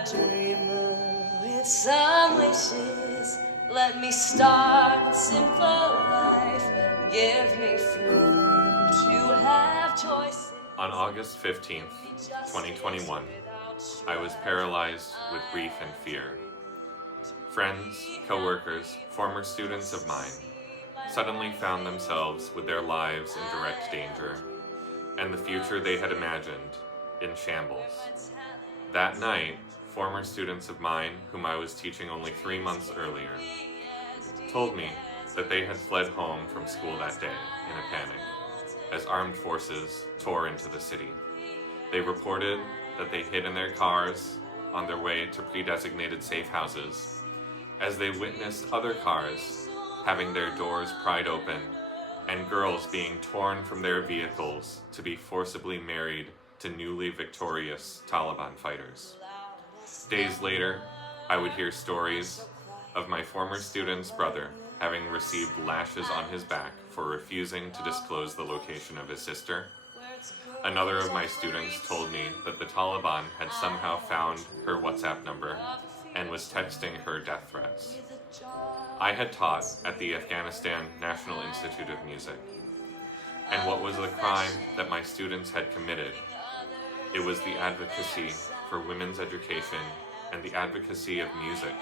a dreamer with some wishes. Let me start a simple life. Give me freedom to have choices. On August 15th, 2021, I was paralyzed with grief and fear. Friends, co-workers, former students of mine suddenly found themselves with their lives in direct danger, and the future they had imagined in shambles. That night, former students of mine, whom I was teaching only 3 months earlier, told me that they had fled home from school that day in a panic, as armed forces tore into the city. They reported that they hid in their cars on their way to pre-designated safe houses, as they witnessed other cars having their doors pried open and girls being torn from their vehicles to be forcibly married to newly victorious Taliban fighters. Days later, I would hear stories of my former student's brother having received lashes on his back for refusing to disclose the location of his sister. Another of my students told me that the Taliban had somehow found her WhatsApp number and was texting her death threats. I had taught at the Afghanistan National Institute of Music, and what was the crime that my students had committed? It was the advocacy for women's education and the advocacy of music.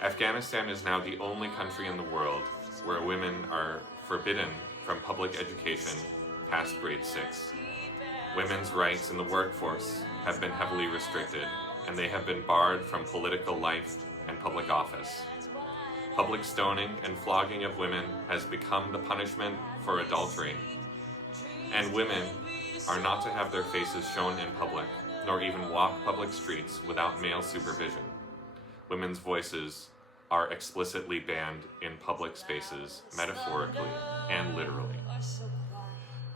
Afghanistan is now the only country in the world where women are forbidden from public education past grade 6. Women's rights in the workforce have been heavily restricted, and they have been barred from political life and public office. Public stoning and flogging of women has become the punishment for adultery, and women are not to have their faces shown in public, nor even walk public streets without male supervision. Women's voices are explicitly banned in public spaces, metaphorically and literally.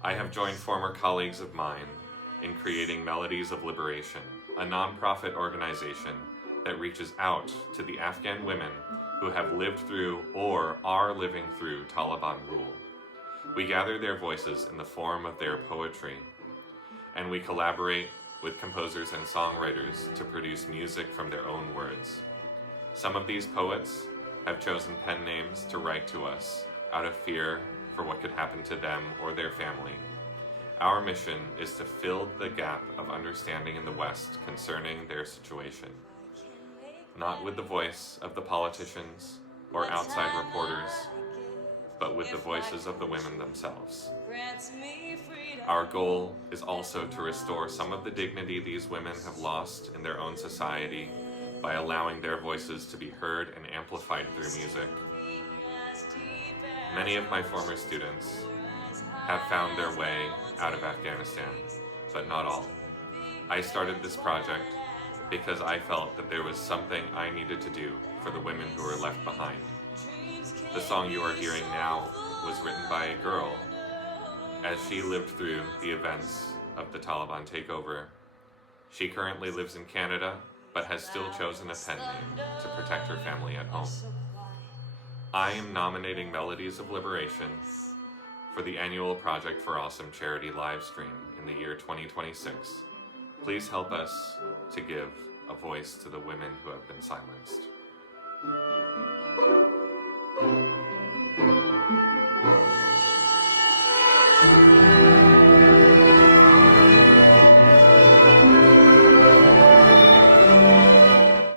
I have joined former colleagues of mine in creating Melodies of Liberation, a nonprofit organization that reaches out to the Afghan women who have lived through or are living through Taliban rule. We gather their voices in the form of their poetry, and we collaborate with composers and songwriters to produce music from their own words. Some of these poets have chosen pen names to write to us out of fear for what could happen to them or their family. Our mission is to fill the gap of understanding in the West concerning their situation, not with the voice of the politicians or outside reporters, but with the voices of the women themselves. Our goal is also to restore some of the dignity these women have lost in their own society by allowing their voices to be heard and amplified through music. Many of my former students have found their way out of Afghanistan, but not all. I started this project because I felt that there was something I needed to do for the women who were left behind. The song you are hearing now was written by a girl as she lived through the events of the Taliban takeover. She currently lives in Canada, but has still chosen a pen name to protect her family at home. I am nominating Melodies of Liberation for the annual Project for Awesome charity live stream in the year 2026. Please help us to give a voice to the women who have been silenced.